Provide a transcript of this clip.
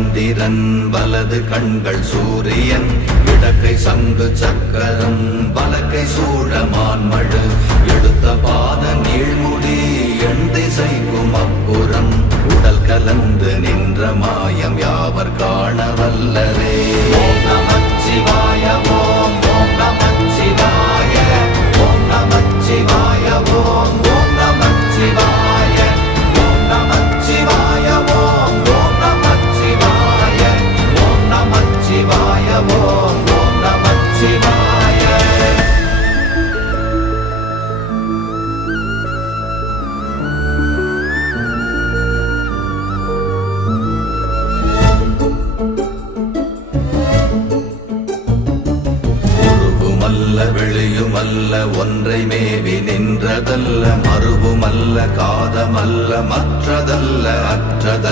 சந்திரன் வலது கண்கள் சூரியன் இடக்கை சங்கு சக்கரம் வலக்கை சூழமான்மழு எடுத்த பாத நீழ்முடி எண் திசைக்கும் அப்புறம் உடல் கலந்து நின்ற மாயம் யாவர் காண வல்லரே. ஓம் நமச்சிவாய ஓம் ஓம் நமச்சிவாய ஓம் நமச்சிவாய ஓம் ஓம் நமச்சிவாய ஓம் நமச்சிவாய ஓம் ஓம் நமச்சிவாய ஓம் நமச்சிவாய ஓம் ஓம் நமச்சிவாய. வெளியுமல்ல ஒன்றை மேவி நின்றதல்ல மறுவுமல்ல காதமல்ல மற்றதல்ல அற்றதல்ல